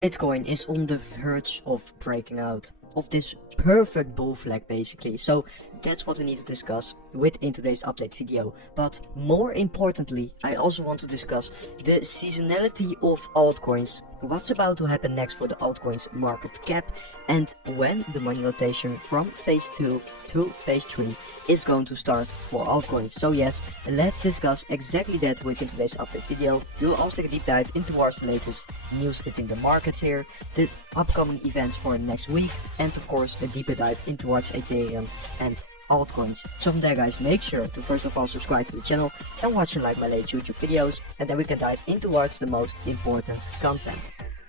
Bitcoin is on the verge of breaking out of this perfect bull flag basically. So that's what we need to discuss in today's update video. But more importantly, I also want to discuss the seasonality of altcoins, what's about to happen next for the altcoins market cap, and when the money rotation from phase 2 to phase 3 is going to start for altcoins. So yes, let's discuss exactly that within today's update video. We'll also take a deep dive into the latest news within the markets here, the upcoming events for next week, and of course a deeper dive into Ethereum and altcoins. So from there guys, make sure to first of all subscribe to the channel and watch and like my latest YouTube videos, and then we can dive into the most important content.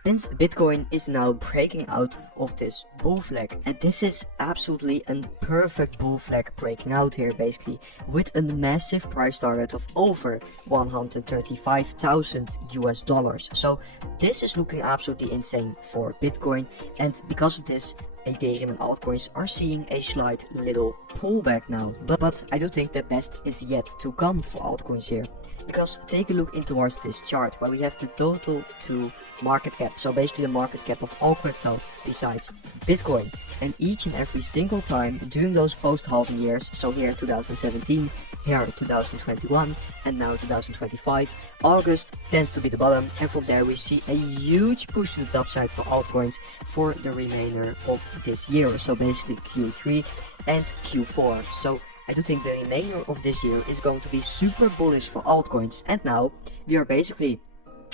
Since Bitcoin is now breaking out of this bull flag, and this is absolutely a perfect bull flag breaking out here basically, with a massive price target of over 135,000 US dollars. So this is looking absolutely insane for Bitcoin, and because of this Ethereum and altcoins are seeing a slight little pullback now. But I do think the best is yet to come for altcoins here. Because take a look in towards this chart where we have the total to market cap. So basically the market cap of all crypto besides Bitcoin. And each and every single time during those post-halving years, so here 2017, here 2021, and now 2025, August tends to be the bottom, and from there we see a huge push to the top side for altcoins for the remainder of this year, so basically Q3 and Q4. So I do think the remainder of this year is going to be super bullish for altcoins, and now we are basically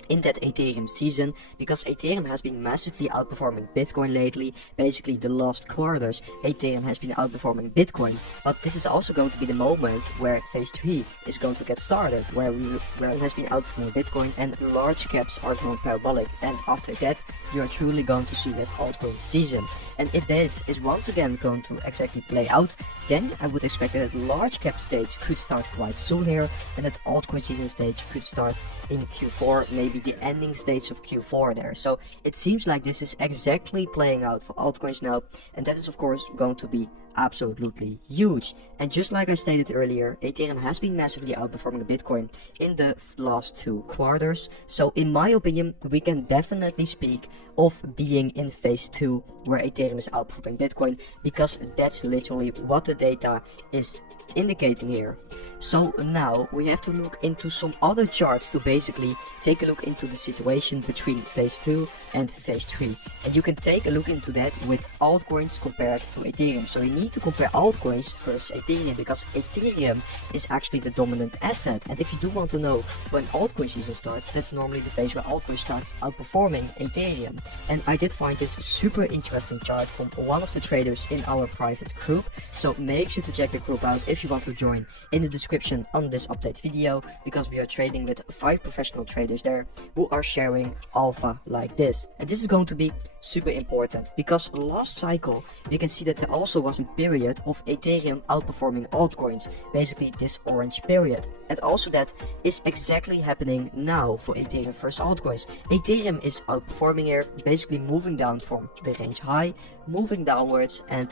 in that Ethereum season, because Ethereum has been massively outperforming Bitcoin lately. Basically the last quarters Ethereum has been outperforming Bitcoin, but this is also going to be the moment where phase 3 is going to get started, where it has been outperforming Bitcoin and large caps are going parabolic, and after that you are truly going to see that altcoin season. And if this is once again going to exactly play out, then I would expect that the large cap stage could start quite soon here, and that altcoin season stage could start in Q4, maybe the ending stage of Q4 there. So it seems like this is exactly playing out for altcoins now, and that is of course going to be absolutely huge. And just like I stated earlier, Ethereum has been massively outperforming Bitcoin in the last 2 quarters. So in my opinion, we can definitely speak of being in phase 2 where Ethereum is outperforming Bitcoin, because that's literally what the data is indicating here. So now we have to look into some other charts to basically take a look into the situation between phase 2 and phase 3, and you can take a look into that with altcoins compared to Ethereum. So you need to compare altcoins versus Ethereum, because Ethereum is actually the dominant asset, and if you do want to know when altcoin season starts, that's normally the phase where altcoin starts outperforming Ethereum. And I did find this super interesting chart from one of the traders in our private group, so make sure to check the group out if you want to join, in the description on this update video, because we are trading with 5 professional traders there who are sharing alpha like this. And this is going to be super important, because last cycle you can see that there also was a period of Ethereum outperforming altcoins, basically this orange period, and also that is exactly happening now for Ethereum versus altcoins. Ethereum is outperforming here, basically moving down from the range high, moving downwards, and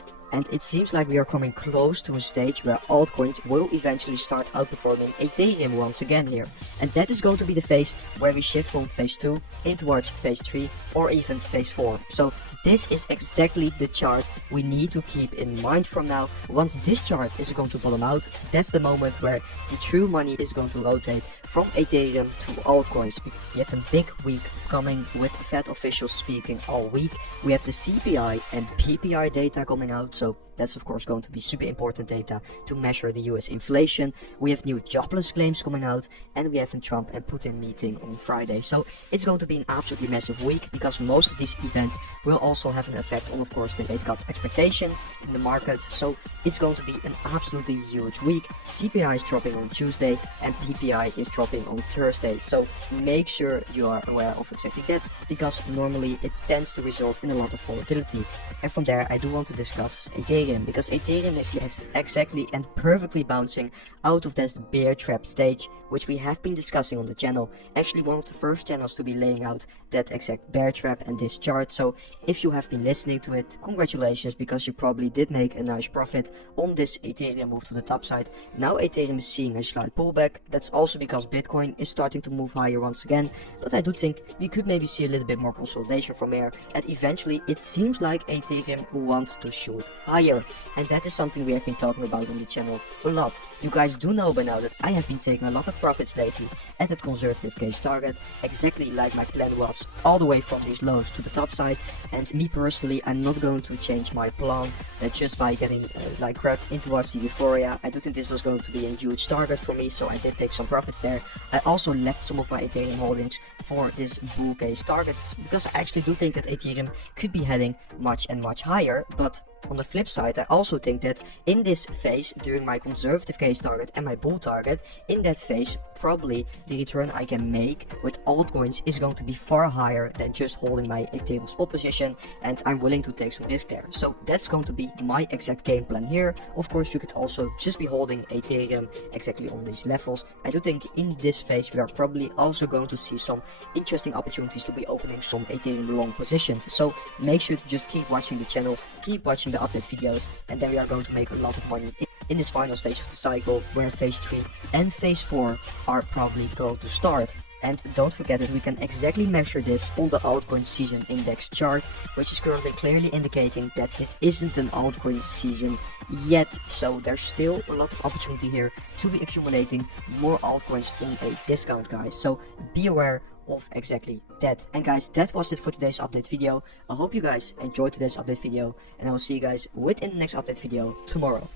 it seems like we are coming close to a stage where altcoins will eventually start outperforming Ethereum once again here. And that is going to be the phase where we shift from phase 2 in towards phase 3 or even phase 4. So this is exactly the chart we need to keep in mind from now. Once this chart is going to bottom out, that's the moment where the true money is going to rotate from Ethereum to altcoins. We have a big week coming with Fed officials speaking all week. We have the CPI and PPI data coming out, so that's of course going to be super important data to measure the US inflation. We have new jobless claims coming out, and we have a Trump and Putin meeting on Friday. So it's going to be an absolutely massive week, because most of these events will also have an effect on of course the rate cut expectations in the market. So it's going to be an absolutely huge week. CPI is dropping on Tuesday and PPI is dropping on Thursday. So make sure you are aware of exactly that, because normally it tends to result in a lot of volatility. And from there I do want to discuss is Ethereum, because Ethereum is, yes, exactly and perfectly bouncing out of this bear trap stage, which we have been discussing on the channel. Actually one of the first channels to be laying out that exact bear trap and this chart. So if you have been listening to it, congratulations, because you probably did make a nice profit on this Ethereum move to the top side. Now Ethereum is seeing a slight pullback. That's also because Bitcoin is starting to move higher once again, but I do think we could maybe see a little bit more consolidation from here, and eventually it seems like Ethereum wants to shoot higher, and that is something we have been talking about on the channel a lot. You guys do know by now that I have been taking a lot of profits lately at that conservative case target, exactly like my plan was, all the way from these lows to the top side. And me personally, I'm not going to change my plan just by getting like grabbed in towards the euphoria. I do think this was going to be a huge target for me, so I did take some profits there. I also left some of my Ethereum holdings for this bull case targets, because I actually do think that Ethereum could be heading much and much higher. But on the flip side, I also think that in this phase, during my conservative case target and my bull target, in that phase, probably the return I can make with altcoins is going to be far higher than just holding my Ethereum spot position, and I'm willing to take some risk there. So that's going to be my exact game plan here. Of course, you could also just be holding Ethereum exactly on these levels. I do think in this phase we are probably also going to see some interesting opportunities to be opening some Ethereum long positions. So make sure to just keep watching the channel, keep watching the update videos, and then we are going to make a lot of money in this final stage of the cycle, where phase 3 and phase 4 are probably going to start. And don't forget that we can exactly measure this on the altcoin season index chart, which is currently clearly indicating that this isn't an altcoin season yet. So there's still a lot of opportunity here to be accumulating more altcoins on a discount, guys. So be aware of exactly that. And guys, that was it for today's update video. I hope you guys enjoyed today's update video, and I will see you guys within the next update video tomorrow.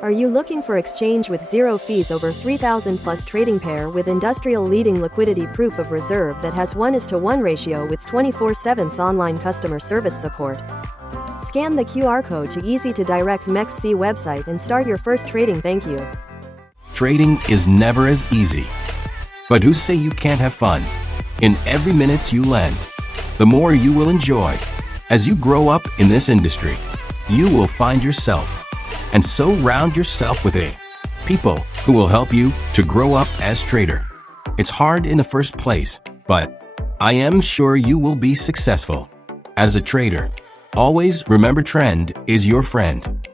Are you looking for exchange with zero fees over 3,000 plus trading pair with industrial leading liquidity proof of reserve that has 1:1 ratio with 24/7 online customer service support? Scan the QR code to easy to direct MEXC website and start your first trading. Thank you. Trading is never as easy. But who say you can't have fun? In every minute you lend, the more you will enjoy. As you grow up in this industry, you will find yourself, and so round yourself with people who will help you to grow up as trader. It's hard in the first place, but I am sure you will be successful. As a trader, always remember trend is your friend.